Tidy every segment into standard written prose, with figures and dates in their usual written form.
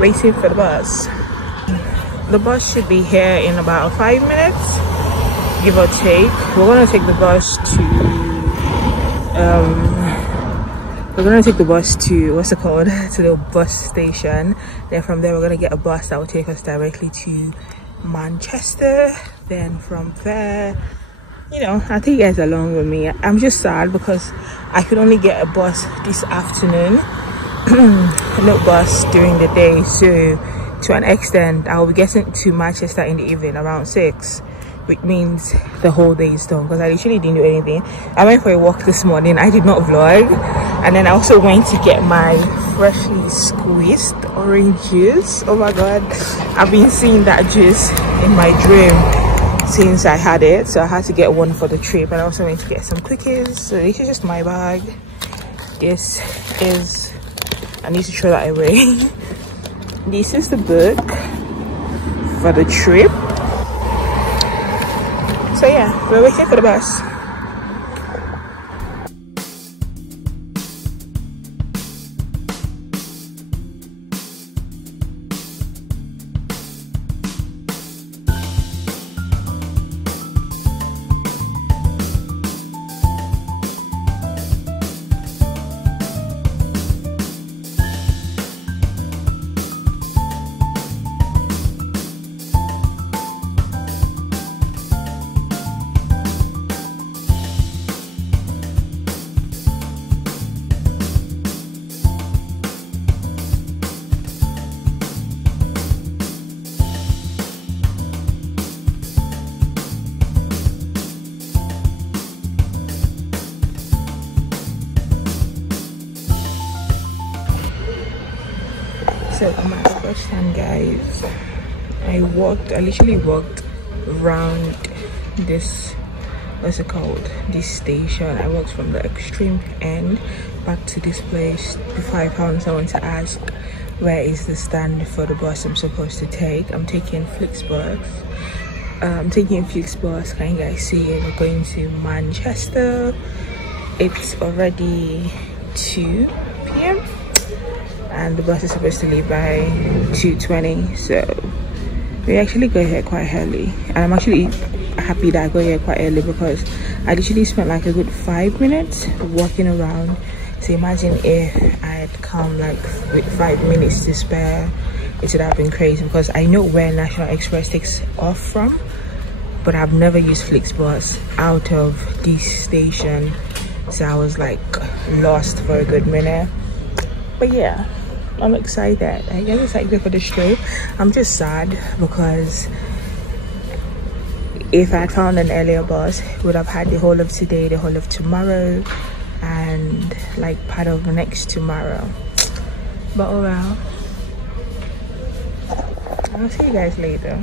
waiting for the bus. The bus should be here in about 5 minutes, give or take. We're gonna take the bus to what's it called, to the bus station. Then from there we're gonna get a bus that will take us directly to Manchester. Then from there, you know, I'll take you guys along with me. I'm just sad because I could only get a bus this afternoon. No bus during the day, so to an extent I will be getting to Manchester in the evening around 6, which means the whole day is done because I literally didn't do anything. I went for a walk this morning. I did not vlog, and then I also went to get my freshly squeezed orange juice. Oh my god, I've been seeing that juice in my dream since I had it, so I had to get one for the trip. And I also went to get some cookies. So this is just my bag. This is, I need to throw that away. This is the book for the trip. So yeah, we're waiting for the bus. So I'm at the bus stand, guys. I literally walked around this, what's it called, this station. I walked from the extreme end back to this place before I found someone to ask where is the stand for the bus I'm supposed to take. I'm taking Flixbus. Can you guys see it? We're going to Manchester. It's already 2 p.m. and the bus is supposed to leave by 2:20, so we actually got here quite early. And I'm actually happy that I got here quite early because I literally spent like a good 5 minutes walking around. So imagine if I had come like with 5 minutes to spare, it would have been crazy because I know where National Express takes off from, but I've never used Flixbus out of this station, so I was like lost for a good minute. But yeah, I'm excited. I get excited for this trip. I'm just sad because if I had found an earlier bus, would have had the whole of today, the whole of tomorrow, and like part of the next tomorrow. But oh well. I'll see you guys later.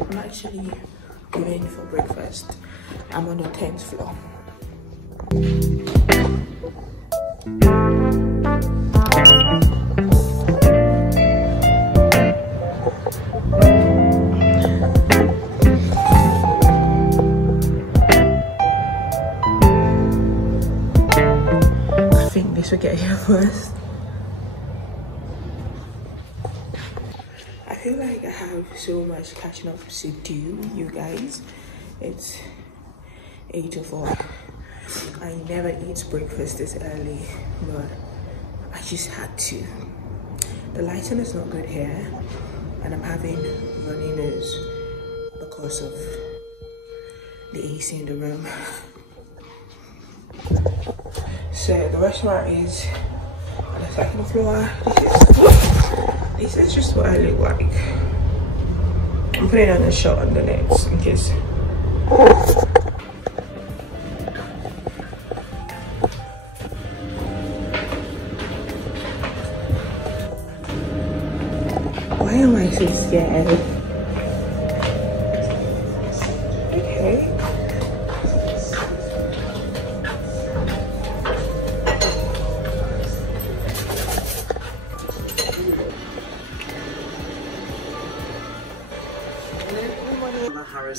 I'm actually going for breakfast. I'm on the 10th floor. I think this will get here first. I feel like I have so much catching up to do, you guys. It's 8:04. I never eat breakfast this early, but I just had to. The lighting is not good here, and I'm having runny nose because of the AC in the room. So the restaurant is on the 2nd floor. This is just what I look like. I'm putting on a shot on the nets in case. Why am I so scared? Okay.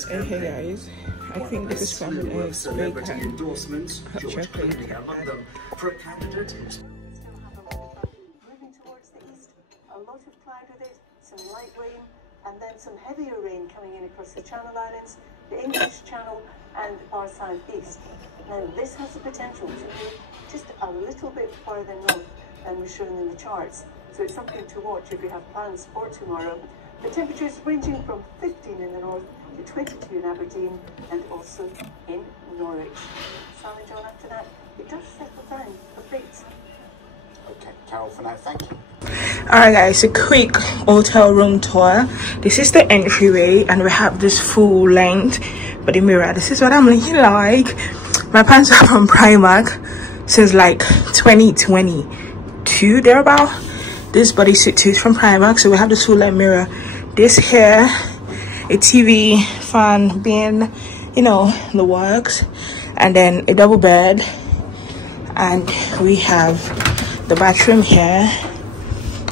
Hey guys, I think this is scrambled eggs, celebrity endorsements, George Clooney among them, for a candidate. Moving towards the east, a lot of cloud with it, some light rain, and then some heavier rain coming in across the Channel Islands, the English Channel, and far southeast. Now this has the potential to be just a little bit further north than we're showing in the charts, so it's something to watch if you have plans for tomorrow. The temperatures ranging from 15 in the north to 22 in Aberdeen and also in Norwich. Sam and John, after that, it does settle down a bit. Okay, Carol, for now, thank you. Alright guys, a quick hotel room tour. This is the entryway and we have this full length body mirror. This is what I'm looking like. My pants are from Primark since like 2022 thereabout. This bodysuit too is from Primark, so we have this full length mirror. This here, a TV, fan, bin, you know, the works, and then a double bed, and we have the bathroom here,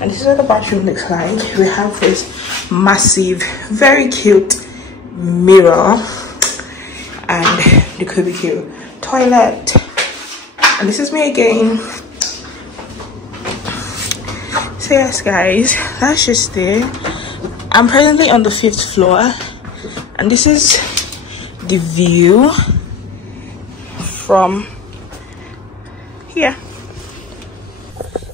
and this is what the bathroom looks like. We have this massive, very cute mirror, and the cubicle toilet, and this is me again. So yes guys, that's just it. I'm presently on the 5th floor, and this is the view from here.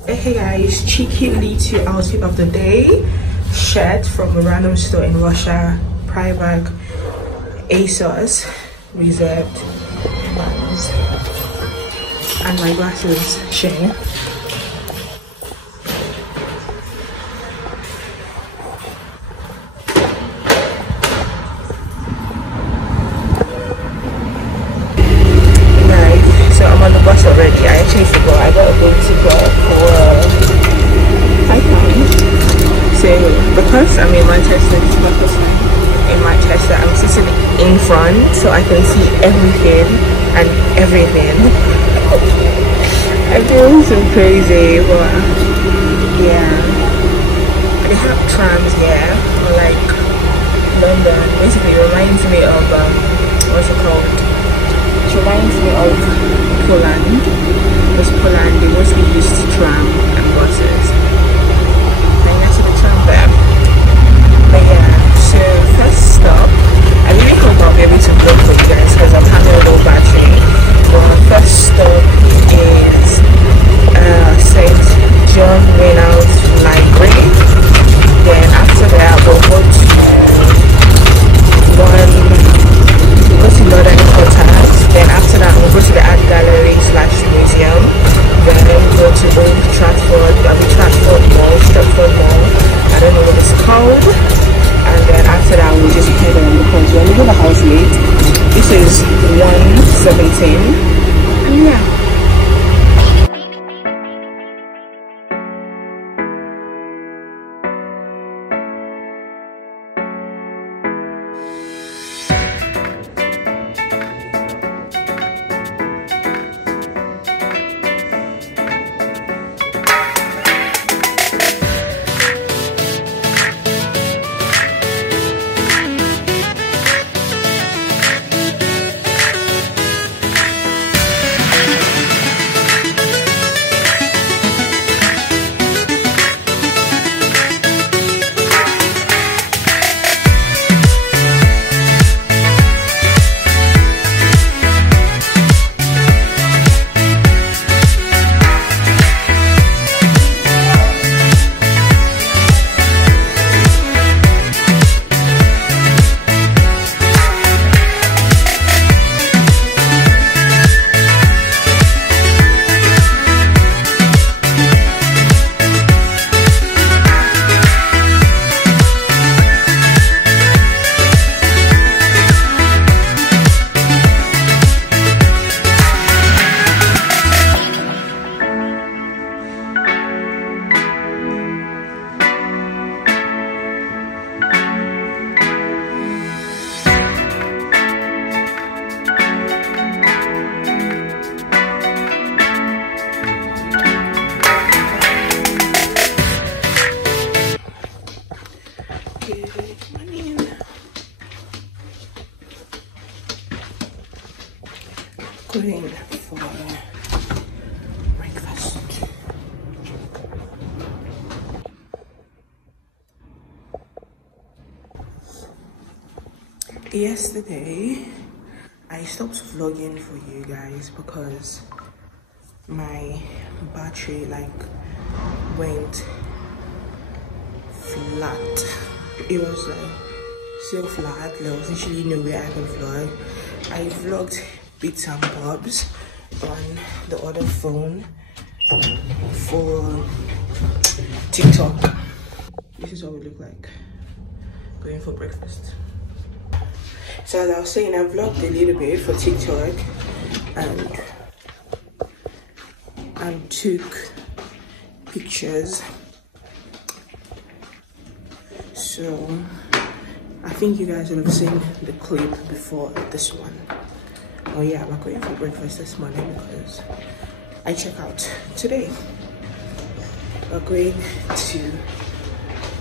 Hey guys, cheeky little outfit of the day. Shirt from a random store in Russia, Primark, ASOS, Reserved, Vans, and my glasses, Shane. Already, I actually forgot. I got a good ticket for £5. So because I'm in Manchester, I'm sitting in front so I can see everything and everything. I feel so crazy, but yeah. They have trams here, like London. Basically, it reminds me of what's it called? It reminds me of Poland. Because Poland, they mostly used tram and buses. And that's the tram there. But yeah, so first stop. I really hope I'll be able to vlog for you guys because I'm having a low battery. But first stop is St. John Reynolds Library. Then after that we'll go to Northern Quarters. Then after that we'll go to the Art Gallery / Museum. Then we'll go to Old Stratford Mall. I don't know what it's called. And then after that we'll just head on because we're leaving the house late. This is 1:17. And yeah. Going for breakfast. Yesterday I stopped vlogging for you guys because my battery went flat. It was so flat, there was literally no way I could vlog. I vlogged bits and bobs on the other phone for TikTok. This is what we look like going for breakfast. So as I was saying, I vlogged a little bit for TikTok and took pictures. So I think you guys will have seen the clip before this one. Oh yeah, we're going for breakfast this morning because I check out today. We're going to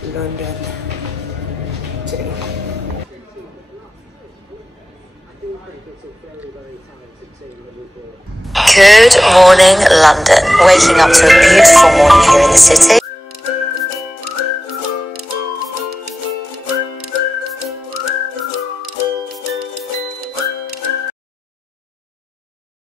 London today. Good morning, London. Waking up to a beautiful morning here in the city.